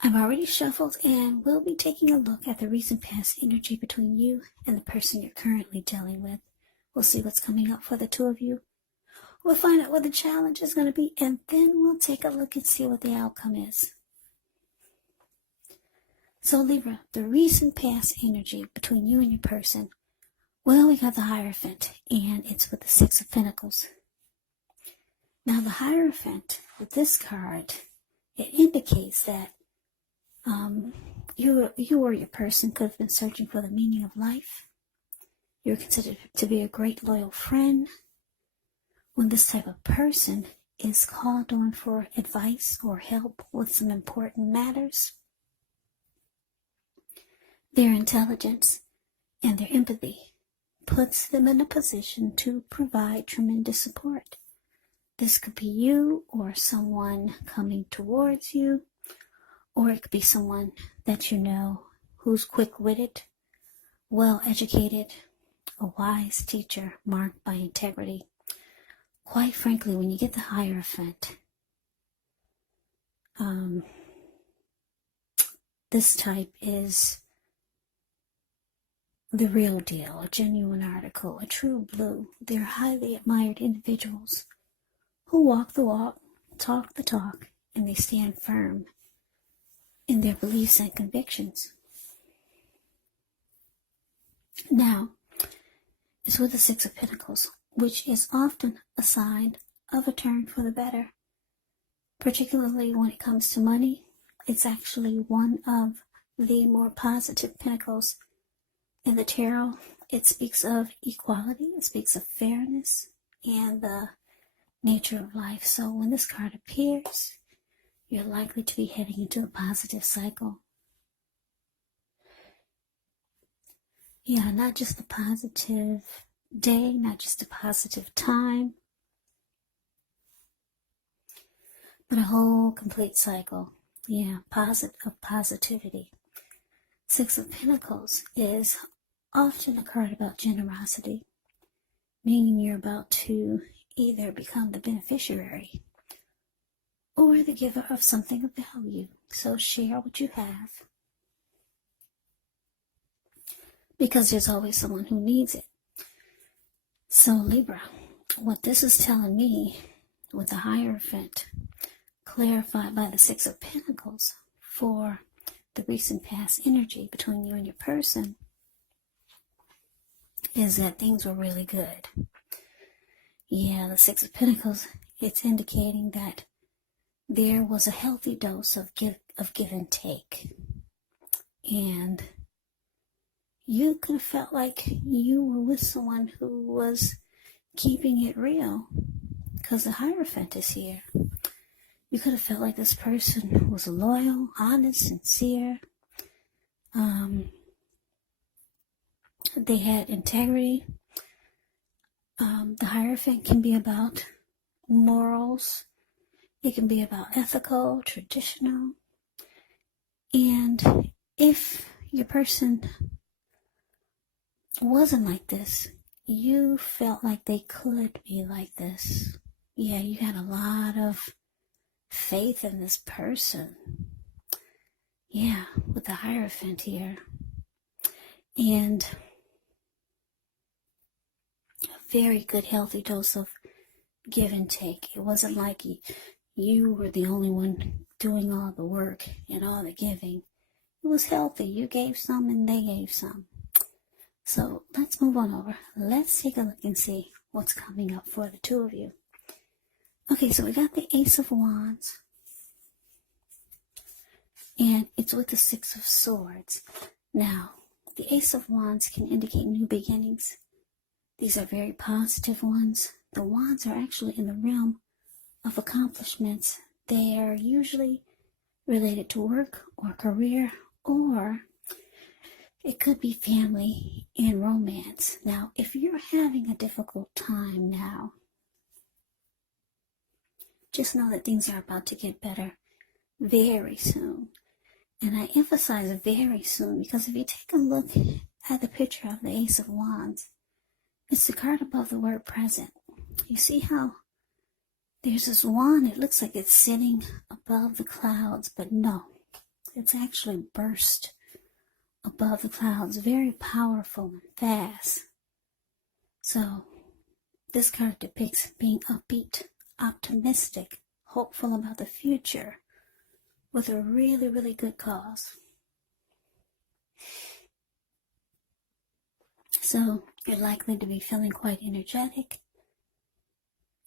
I've already shuffled and we'll be taking a look at the recent past energy between you and the person you're currently dealing with. We'll see what's coming up for the two of you. We'll find out what the challenge is going to be, and then we'll take a look and see what the outcome is. So Libra, the recent past energy between you and your person. Well, we got the Hierophant, and it's with the Six of Pentacles. Now the Hierophant, with this card, it indicates that you or your person could have been searching for the meaning of life. You're considered to be a great loyal friend. When this type of person is called on for advice or help with some important matters, their intelligence and their empathy puts them in a position to provide tremendous support. This could be you or someone coming towards you, or it could be someone that you know who's quick-witted, well-educated, a wise teacher marked by integrity. Quite frankly, when you get the Hierophant, this type is the real deal, a genuine article, a true blue. They're highly admired individuals who walk the walk, talk the talk, and they stand firm in their beliefs and convictions. Now, it's with the Six of Pentacles, which is often a sign of a turn for the better. Particularly when it comes to money, it's actually one of the more positive pentacles in the tarot. It speaks of equality, it speaks of fairness, and the nature of life. So when this card appears, you're likely to be heading into a positive cycle. Yeah, not just a positive day, not just a positive time, but a whole complete cycle. Yeah, positivity. Six of Pentacles is often a card about generosity, meaning you're about to either become the beneficiary or the giver of something of value. So share what you have, because there's always someone who needs it. So Libra, what this is telling me with the Hierophant, clarified by the Six of Pentacles for the recent past energy between you and your person, is that things were really good. Yeah, the Six of Pentacles, it's indicating that there was a healthy dose of give and take. And you could have felt like you were with someone who was keeping it real, because the Hierophant is here. You could have felt like this person was loyal, honest, sincere. They had integrity. The Hierophant can be about morals. It can be about ethical, traditional. And if your person wasn't like this, you felt like they could be like this. Yeah, you had a lot of faith in this person. Yeah, with the Hierophant here. And a very good, healthy dose of give and take. It wasn't like you were the only one doing all the work and all the giving. It was healthy. You gave some and they gave some. So let's move on over. Let's take a look and see what's coming up for the two of you. Okay, so we got the Ace of Wands, and it's with the Six of Swords. Now, the Ace of Wands can indicate new beginnings. These are very positive ones. The wands are actually in the realm of accomplishments. They are usually related to work or career, or it could be family and romance. Now, if you're having a difficult time now, just know that things are about to get better very soon. And I emphasize very soon, because if you take a look at the picture of the Ace of Wands, it's the card above the word present. You see how there's this wand, it looks like it's sitting above the clouds, but no. It's actually burst above the clouds, very powerful and fast. So this card depicts being upbeat, optimistic, hopeful about the future with a really, really good cause. So you're likely to be feeling quite energetic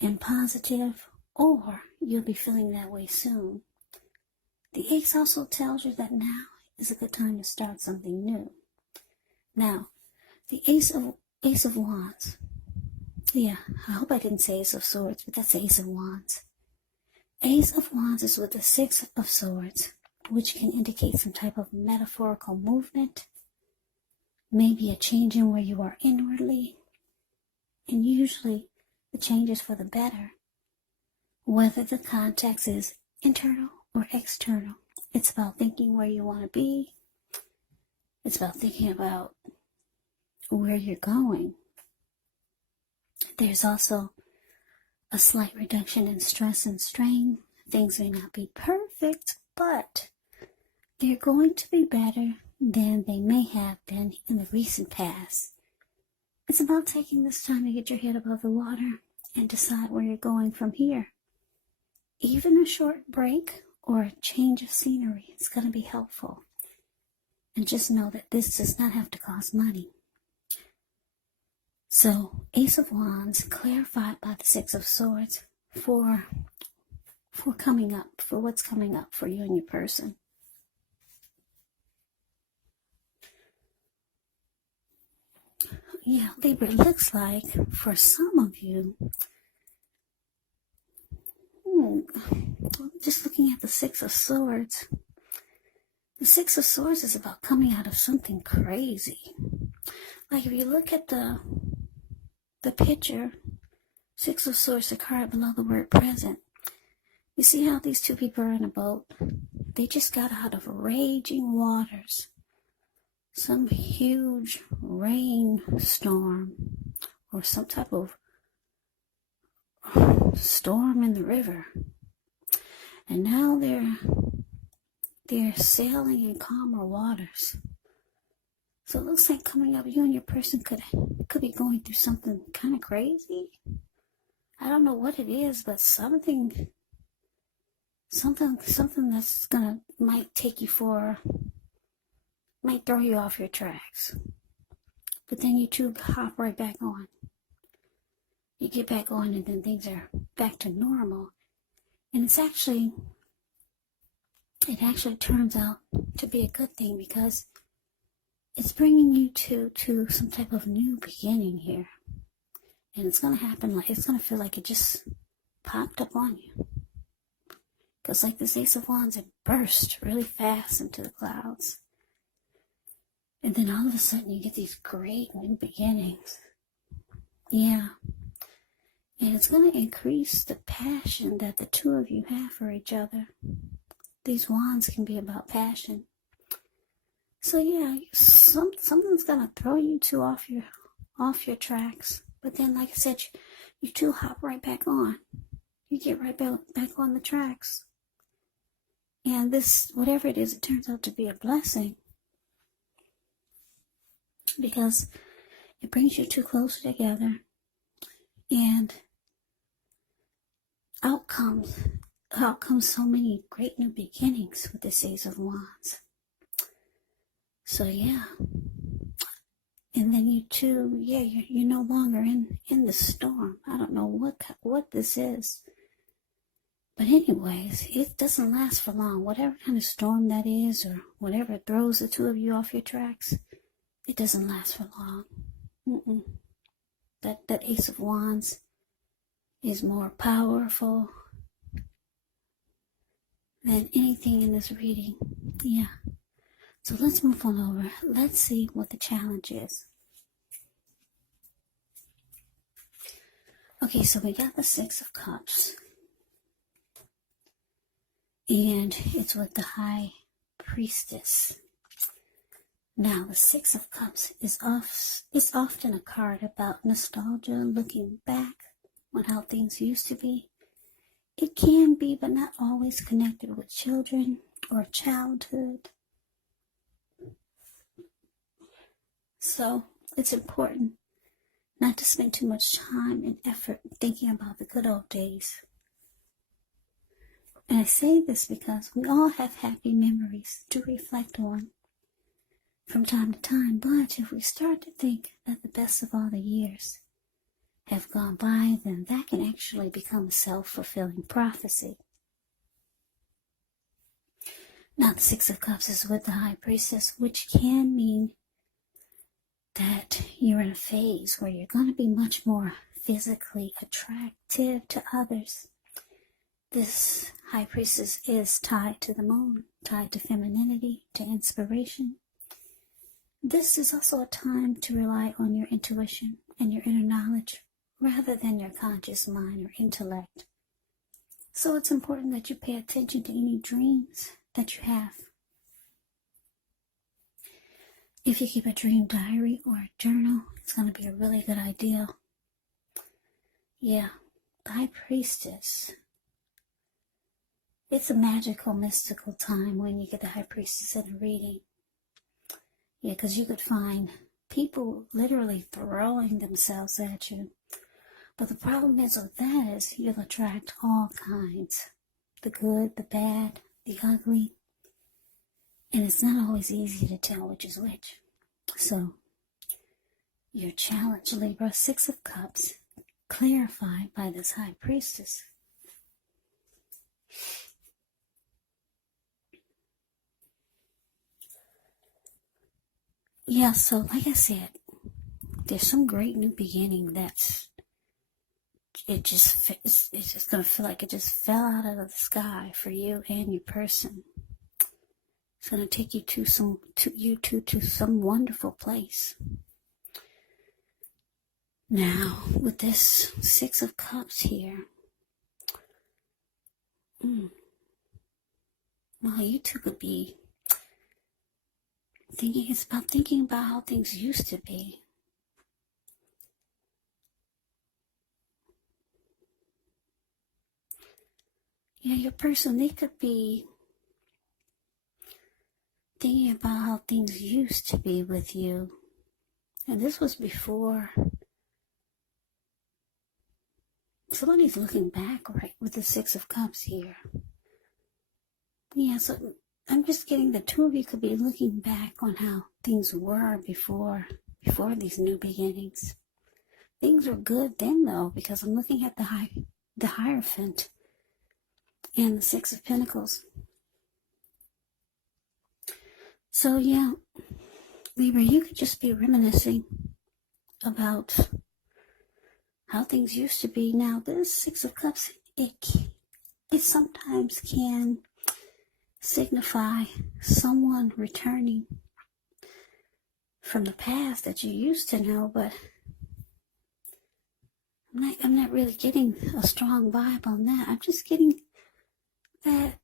and positive, or you'll be feeling that way soon. The Ace also tells you that now is a good time to start something new. Now, the Ace of Wands. Yeah, I hope I didn't say Ace of Swords, but that's the Ace of Wands. Ace of Wands is with the Six of Swords, which can indicate some type of metaphorical movement, maybe a change in where you are inwardly, and usually the change is for the better. Whether the context is internal or external, it's about thinking where you want to be. It's about thinking about where you're going. There's also a slight reduction in stress and strain. Things may not be perfect, but they're going to be better than they may have been in the recent past. It's about taking this time to get your head above the water and decide where you're going from here. Even a short break or a change of scenery is going to be helpful. And just know that this does not have to cost money. So, Ace of Wands clarified by the Six of Swords for coming up, for what's coming up for you and your person. Yeah, Libra, it looks like for some of you, just looking at the Six of Swords, the Six of Swords is about coming out of something crazy. Like if you look at the picture, Six of Swords, the card below the word present, you see how these two people are in a boat? They just got out of raging waters. Some huge rainstorm or some type of storm in the river. And now they're sailing in calmer waters. So it looks like coming up, you and your person could be going through something kind of crazy. I don't know what it is, but something that's might throw you off your tracks. But then you two hop right back on. You get back on and then things are back to normal. And it actually turns out to be a good thing because it's bringing you to some type of new beginning here. And it's going to happen it's going to feel like it just popped up on you. Because like this Ace of Wands, it burst really fast into the clouds. And then all of a sudden you get these great new beginnings. Yeah. And it's going to increase the passion that the two of you have for each other. These wands can be about passion. So yeah, something's going to throw you two off your tracks. But then, like I said, you two hop right back on. You get right back on the tracks. And this, whatever it is, it turns out to be a blessing. Because it brings you two closer together. And out comes so many great new beginnings with this Ace of Wands. So yeah. And then you two, you're no longer in the storm. I don't know what this is. But anyways, it doesn't last for long. Whatever kind of storm that is, or whatever throws the two of you off your tracks, it doesn't last for long. That Ace of Wands is more powerful than anything in this reading. Yeah. So let's move on over. Let's see what the challenge is. Okay, so we got the Six of Cups. And it's with the High Priestess. Now, the Six of Cups is often a card about nostalgia, looking back on how things used to be. It can be, but not always, connected with children, or childhood. So it's important not to spend too much time and effort thinking about the good old days. And I say this because we all have happy memories to reflect on from time to time, but if we start to think that the best of all the years have gone by, then that can actually become a self-fulfilling prophecy. Now the Six of Cups is with the High Priestess, which can mean that you're in a phase where you're going to be much more physically attractive to others. This High Priestess is tied to the moon, tied to femininity, to inspiration. This is also a time to rely on your intuition and your inner knowledge rather than your conscious mind or intellect. So it's important that you pay attention to any dreams that you have. If you keep a dream diary or a journal, it's going to be a really good idea. Yeah, the High Priestess. It's a magical, mystical time when you get the High Priestess in a reading. Yeah, because you could find people literally throwing themselves at you. But the problem is with that is you'll attract all kinds. The good, the bad, the ugly. And it's not always easy to tell which is which. So, your challenge, Libra, Six of Cups, clarified by this High Priestess. Yeah, so like I said, there's some great new beginning it's just going to feel like it just fell out of the sky for you and your person. It's going to take you to some wonderful place. Now, with this Six of Cups here, well, you two could be thinking about how things used to be. Yeah, your person, they could be thinking about how things used to be with you. And this was before. Somebody's looking back, right, with the Six of Cups here. Yeah, so I'm just getting the two of you could be looking back on how things were before these new beginnings. Things were good then, though, because I'm looking at the Hierophant and the Six of Pentacles. So, yeah, Libra, you could just be reminiscing about how things used to be. Now, this Six of Cups, it sometimes can signify someone returning from the past that you used to know, but I'm not really getting a strong vibe on that. I'm just getting that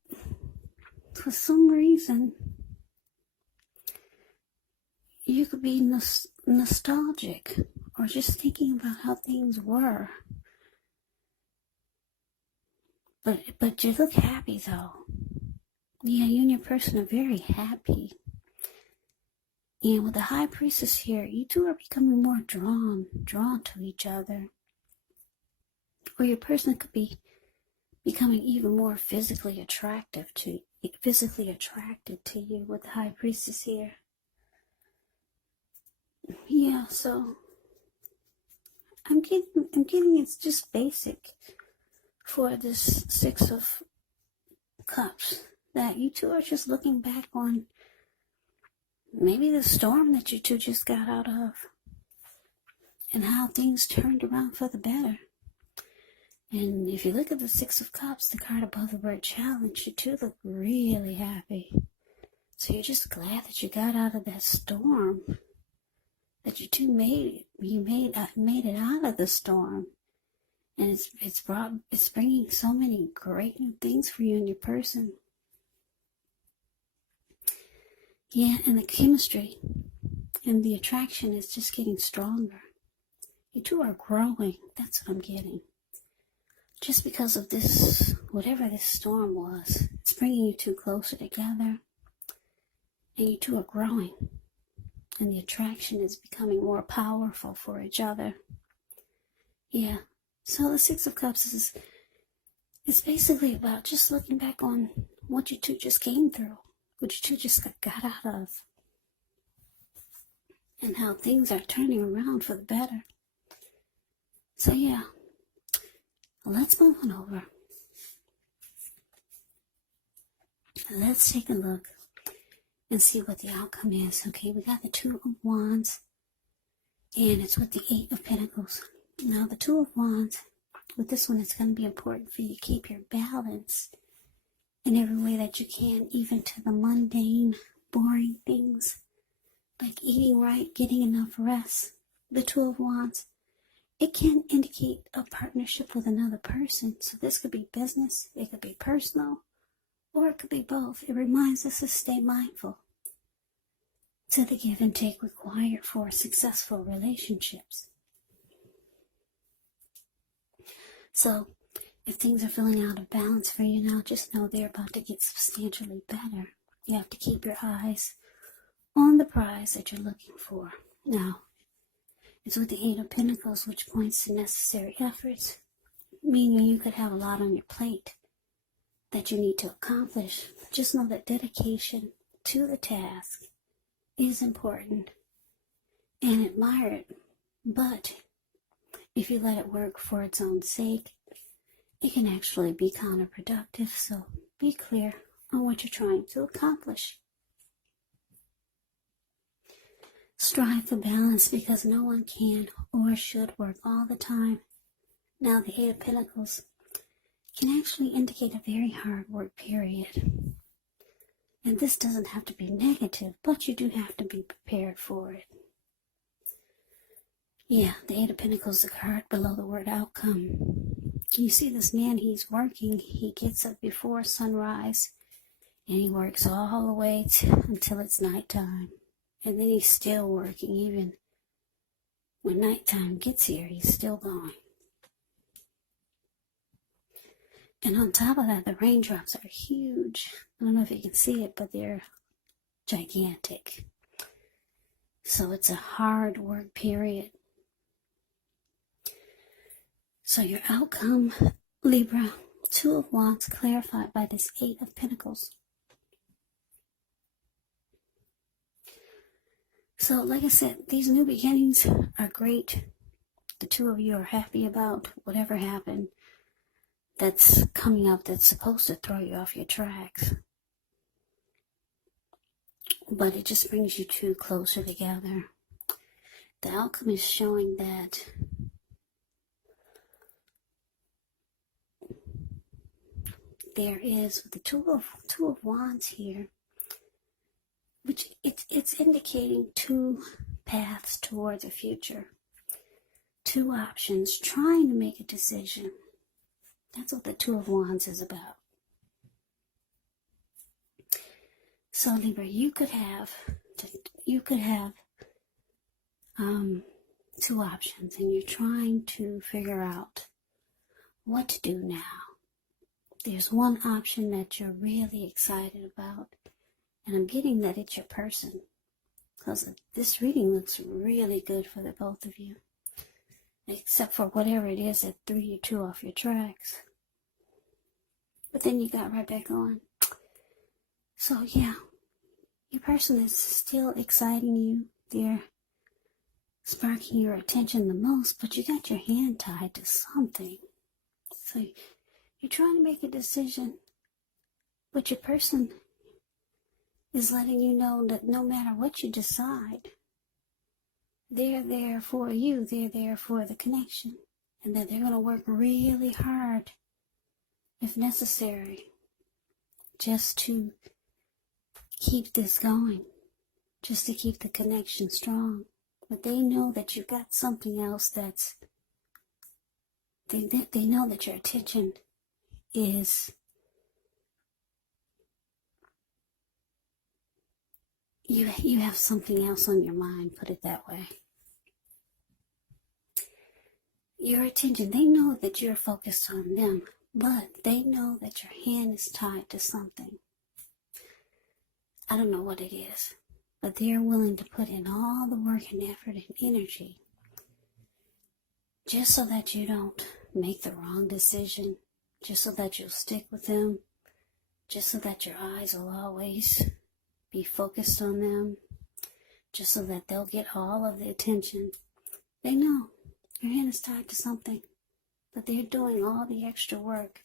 for some reason you could be nostalgic or just thinking about how things were. But you look happy, though. Yeah, you and your person are very happy. And with the High Priestess here, you two are becoming more drawn to each other. Or your person could be becoming even more physically attracted to you with the High Priestess here. Yeah, so I'm getting it's just basic for this Six of Cups, that you two are just looking back on maybe the storm that you two just got out of and how things turned around for the better. And if you look at the Six of Cups, the card above the word challenge, you two look really happy. So you're just glad that you got out of that storm, that you two made it out of the storm. And it's bringing so many great new things for you and your person. Yeah, and the chemistry and the attraction is just getting stronger. You two are growing. That's what I'm getting. Just because of this, whatever this storm was, it's bringing you two closer together, and you two are growing, and the attraction is becoming more powerful for each other. Yeah, so the Six of Cups is basically about just looking back on what you two just came through, what you two just got out of, and how things are turning around for the better. So yeah, let's move on over. Let's take a look and see what the outcome is. Okay, we got the Two of Wands, and it's with the Eight of Pentacles. Now, the Two of Wands, with this one, it's going to be important for you to keep your balance in every way that you can, even to the mundane, boring things, like eating right, getting enough rest. The Two of Wands, it can indicate a partnership with another person. So this could be business, it could be personal, or it could be both. It reminds us to stay mindful to the give and take required for successful relationships. So, if things are feeling out of balance for you now, just know they're about to get substantially better. You have to keep your eyes on the prize that you're looking for. Now, it's with the Eight of Pentacles, which points to necessary efforts, meaning you could have a lot on your plate that you need to accomplish. Just know that dedication to the task is important and admire it, but if you let it work for its own sake, it can actually be counterproductive. So be clear on what you're trying to accomplish. Strive for balance, because no one can or should work all the time. Now, the Eight of Pentacles can actually indicate a very hard work period. And this doesn't have to be negative, but you do have to be prepared for it. Yeah, the Eight of Pentacles, the card below the word outcome. You see this man, he's working. He gets up before sunrise, and he works all the way until it's nighttime. And then he's still working. Even when nighttime gets here, he's still going. And on top of that, the raindrops are huge. I don't know if you can see it, but they're gigantic. So it's a hard work period. So your outcome, Libra, Two of Wands, clarified by this Eight of Pentacles. So like I said, these new beginnings are great. The two of you are happy about whatever happened that's coming up that's supposed to throw you off your tracks. But it just brings you two closer together. The outcome is showing that there is the two of Wands here, which it's indicating two paths towards the future, two options, trying to make a decision. That's what the Two of Wands is about. So Libra, you could have two options, and you're trying to figure out what to do now. There's one option that you're really excited about, and I'm getting that it's your person, because this reading looks really good for the both of you, except for whatever it is that threw you two off your tracks. But then you got right back on. So yeah, your person is still exciting you. They're sparking your attention the most, but you got your hand tied to something. So you're trying to make a decision, but your person is letting you know that no matter what you decide, they're there for you. They're there for the connection, and that they're going to work really hard, if necessary, just to keep this going, just to keep the connection strong. But they know that you've got something else that's, they know that your attention is, you have something else on your mind, put it that way. Your attention, they know that you're focused on them, but they know that your hand is tied to something. I don't know what it is, but they're willing to put in all the work and effort and energy just so that you don't make the wrong decision, just so that you'll stick with them, just so that your eyes will always be focused on them, just so that they'll get all of the attention. They know your hand is tied to something, but they're doing all the extra work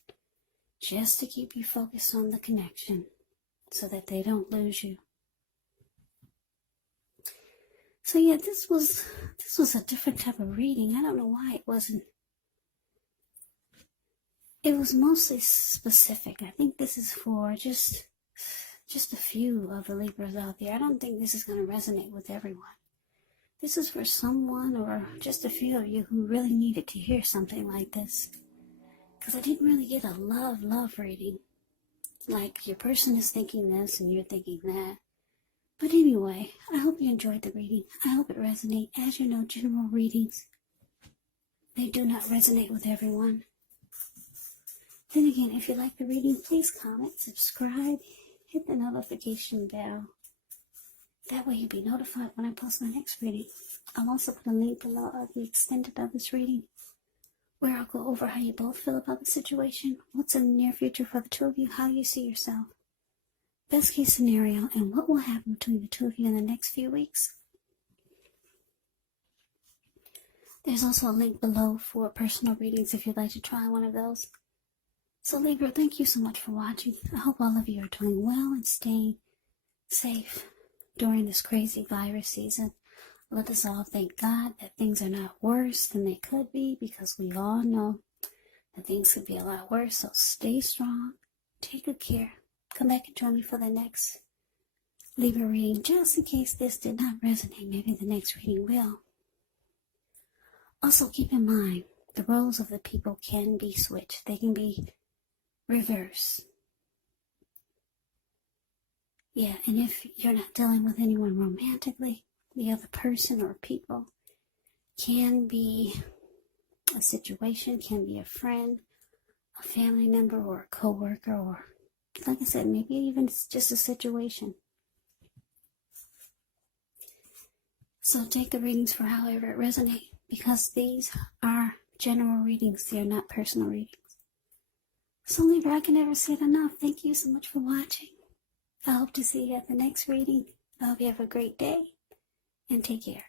just to keep you focused on the connection so that they don't lose you. So yeah, this was a different type of reading. I don't know why it wasn't. It was mostly specific. I think this is for just a few of the Libras out there. I don't think this is going to resonate with everyone. This is for someone or just a few of you who really needed to hear something like this. Because I didn't really get a love reading. Like your person is thinking this and you're thinking that. But anyway, I hope you enjoyed the reading. I hope it resonates. As you know, general readings, they do not resonate with everyone. Then again, if you like the reading, please comment, subscribe, hit the notification bell. That way you'll be notified when I post my next reading. I'll also put a link below of the extended of this reading, where I'll go over how you both feel about the situation, what's in the near future for the two of you, how you see yourself, best case scenario, and what will happen between the two of you in the next few weeks. There's also a link below for personal readings if you'd like to try one of those. So Libra, thank you so much for watching. I hope all of you are doing well and staying safe during this crazy virus season. Let us all thank God that things are not worse than they could be, because we all know that things could be a lot worse. So stay strong, take good care. Come back and join me for the next Libra reading, just in case this did not resonate. Maybe the next reading will. Also keep in mind, the roles of the people can be switched. They can be reversed. Yeah, and if you're not dealing with anyone romantically, the other person or people can be a situation, can be a friend, a family member, or a co-worker, or, like I said, maybe even just a situation. So take the readings for however it resonates, because these are general readings. They are not personal readings. So Libra, I can never say it enough. Thank you so much for watching. I hope to see you at the next reading. I hope you have a great day, and take care.